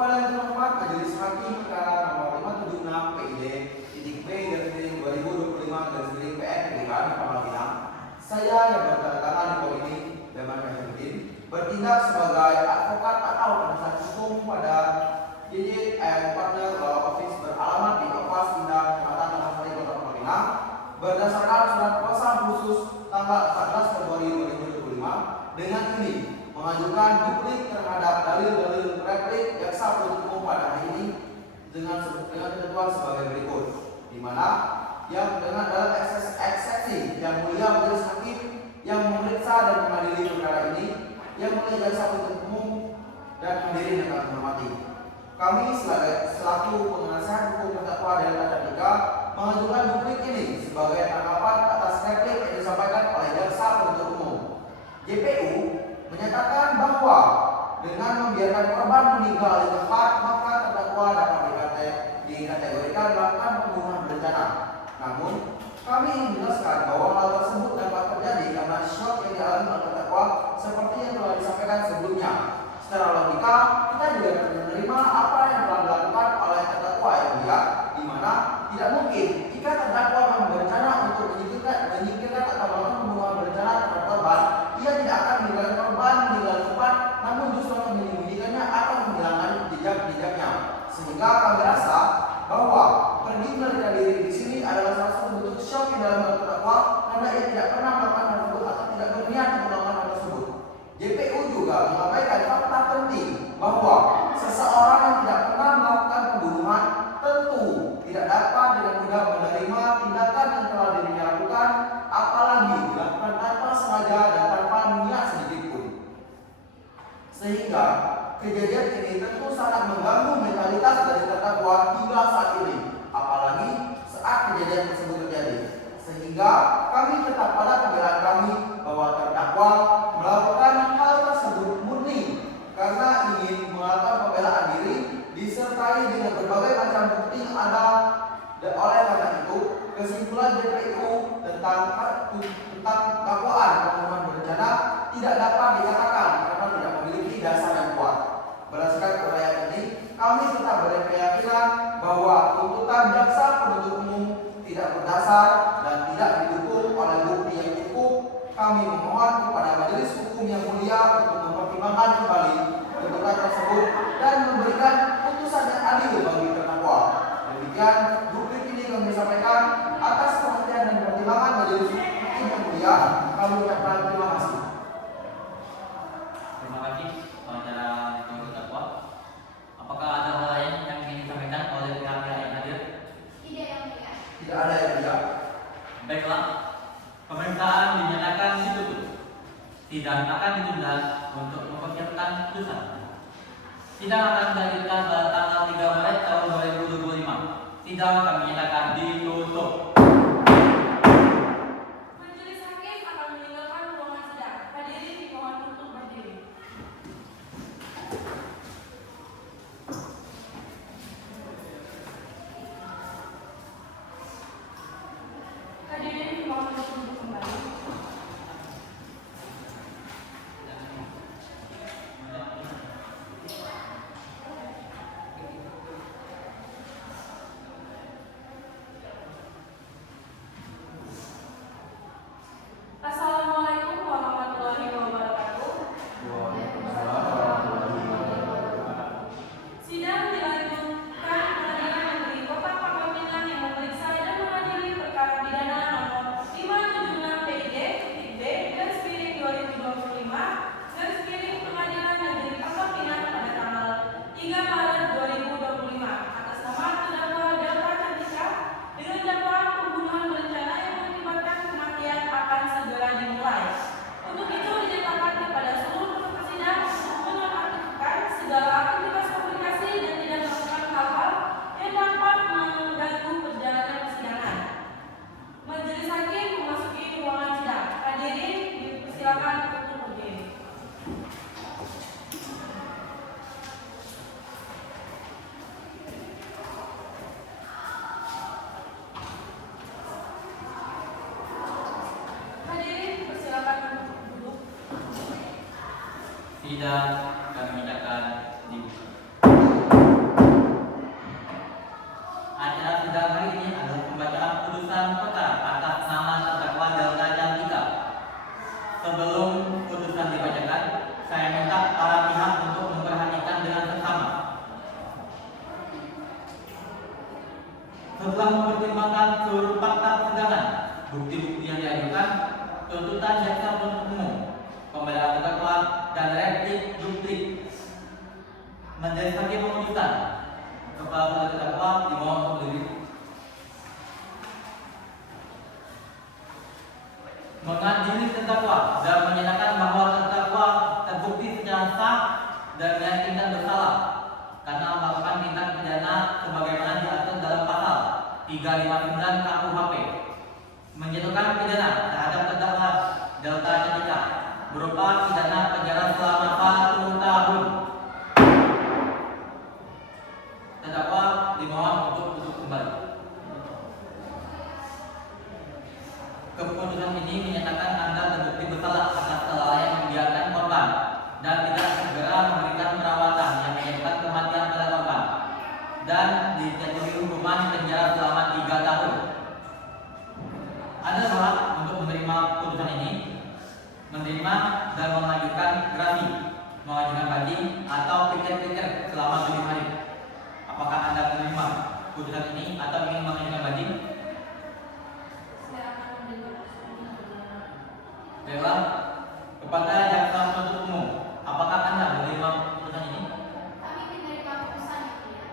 Kepada yang terhormat Majelis Hakim Perkara nomor 576 PID titik B garis miring 2025 garis miring PN Pilihan Pangkal Pinang, saya yang bertanda tangan di bawah ini Daman Kasyuddin bertindak sebagai advokat atau penasihat hukum pada JJ Partner Law Office beralamat di Lapas Indah, Kecamatan Tamasari, Kota Pangkal Pinang, berdasarkan surat kuasa khusus tanggal 14 Februari 2025 dengan ini mengajukan duplik terhadap dalil-dalil replik jaksa penuntut umum pada hari ini dengan ketentuan sebagai berikut, di mana yang dengan dalam eksepsi yang mulia majelis hakim yang memeriksa dan mengadili perkara ini, yang mulia jaksa penuntut umum dan hadirin yang kami hormati. Kami selaku penasihat hukum terdakwa Delta Cantika mengajukan duplik ini sebagai tanggapan atas replik yang disampaikan oleh jaksa penuntut umum. JPU menyatakan bahwa dengan membiarkan korban meninggal di tempat, maka terdakwa dapat dikategorikan melakukan pembunuhan berencana. Namun, kami ingin menjelaskan bahwa hal tersebut dapat terjadi karena shock yang dialami oleh terdakwa seperti yang telah disampaikan sebelumnya. Secara logika, kita juga menerima apa yang telah dilakukan oleh terdakwa yang mulia, di mana tidak mungkin jika terdakwa memang berencana untuk menyingkirkan atau melakukan pembunuhan berencana terhadap korban, ia tidak akan meninggalkan korban meninggal tempat, namun justru akan menyembunyikannya atau menghilangkan jejak-jejaknya. Sehingga kami rasa bahwa pergi melarikan diri di sini adalah salah satu bentuk shock yang dalam terdakwa karena ia tidak pernah melakukan hal tersebut atau tidak berniat untuk melakukan hal tersebut. JPU juga mengabaikan fakta penting bahwa seseorang yang tidak pernah melakukan pembunuhan tentu tidak dapat dengan mudah menerima tindakan yang telah dirinya lakukan, apalagi dilakukan tanpa sengaja dan tanpa niat sedikit pun. Sehingga kejadian ini tentu sangat mengganggu mentalitas dari terdakwa hingga saat ini, apalagi saat kejadian tersebut terjadi. Sehingga kami tetap pada pembelaan kami bahwa terdakwa melakukan hal tersebut murni karena ingin melakukan pembelaan diri disertai dengan berbagai macam bukti yang ada. Dan oleh karena itu, kesimpulan JPU tentang dakwaan pembunuhan berencana tidak dapat dikatakan karena tidak memiliki dasar yang kuat. Berdasarkan uraian ini, kami tetap berkeyakinan bahwa tuntutan jaksa penuntut umum tidak berdasar dan tidak didukung oleh bukti yang cukup. Kami memohon kepada majelis hukum yang mulia untuk mempertimbangkan kembali tuntutan tersebut dan memberikan putusan yang adil bagi terdakwa. Demikian duplik ini kami sampaikan atas perhatian dan pertimbangan majelis hakim yang mulia. Kami ucapkan terima kasih. Terima kasih kepada terdakwa. Apakah ada hal lain yang ingin disampaikan oleh pihak-pihak yang hadir? Tidak yang mulia. Tidak ada yang mulia. Baiklah, pemeriksaan dinyatakan ditutup. Sidang akan ditunda untuk mempersiapkan putusan. Sidang akan dilanjutkan pada tanggal 3 Maret tahun 2025. Sidang kami nyatakan ditutup. Majelis hakim akan meninggalkan ruangan sidang. Hadirin dimohon untuk berdiri. Hadirin dimohon untuk duduk kembali. Assalamualaikum warahmatullahi wabarakatuh. Sidang dilanjutkan pengadilan negeri Kota Pangkal Pinang yang memeriksa dan mengadili perkara pidana nomor 576 PID B garis miring 2025 garis miring Pengadilan Negeri Pangkal Pinang pada tanggal 3 Maret 2025 atas nama terdakwa Delta Cantika dengan dakwaan pembunuhan berencana yang mengakibatkan kematian akan segera dimulai. Untuk itu dinyatakan kepada seluruh peserta sidang untuk menonaktifkan segala aktivitas komunikasi dan tidak melakukan hal-hal yang dapat mengganggu perjalanan persidangan. Majelis hakim memasuki ruangan sidang. Hadirin dipersilakan untuk berdiri. Hadirin dipersilakan untuk duduk. Sidang kami nyatakan dibuka. Setelah mempertimbangkan seluruh fakta persidangan, bukti-bukti yang diajukan, tuntutan jaksa penuntut umum, pembelaan terdakwa, dan replik duplik, majelis hakim memutuskan kepala saudara terdakwa dimohon untuk berdiri. Mengadili terdakwa dan menyatakan bahwa terdakwa terbukti secara sah dan meyakinkan bersalah karena melakukan tindak pidana sebagaimana diatur dalam pasal 359 KUHP, menjatuhkan pidana terhadap terdakwa Delta Chandika berupa pidana penjara selama 40 tahun. Terdakwa dimohon untuk duduk kembali. Keputusan ini menyatakan Anda terbukti bersalah atas kelalaian membiarkan korban dan tidak segera memberikan perawatan yang menyebabkan kematian pada korban dan dijatuhi hukuman penjara selama 3 tahun. Anda berhak untuk menerima putusan ini, menerima dan mengajukan gerasi, mengajukan banding atau pikir-pikir selama 7 hari. Apakah Anda menerima putusan ini atau ingin mengajukan banding? Saya akan menerima putusan ini. Baiklah, kepada jaksa penuntut umum, apakah Anda menerima putusan ini? Kami menerima putusan yang mulia.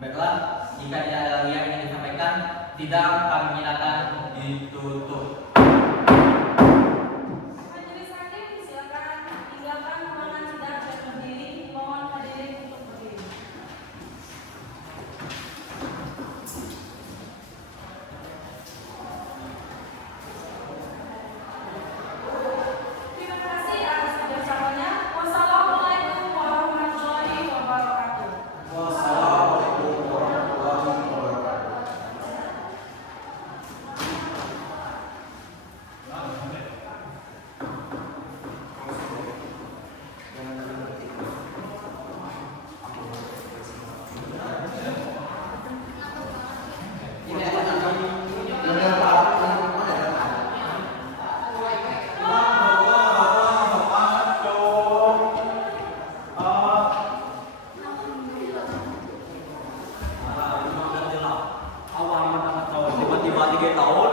Baiklah, jika tidak ada lagi yang ingin disampaikan, sidang kami nyatakan ditutup. Majelis hakim silakan tinggalkan ruangan sidang dan berdiri. Mohon hadirin untuk berdiri. Terima kasih atas kerjasamanya. Wassalamualaikum warahmatullahi wabarakatuh. Wassalamualaikum warahmatullahi wabarakatuh. Awal mata tahun tiba-tiba 3 tahun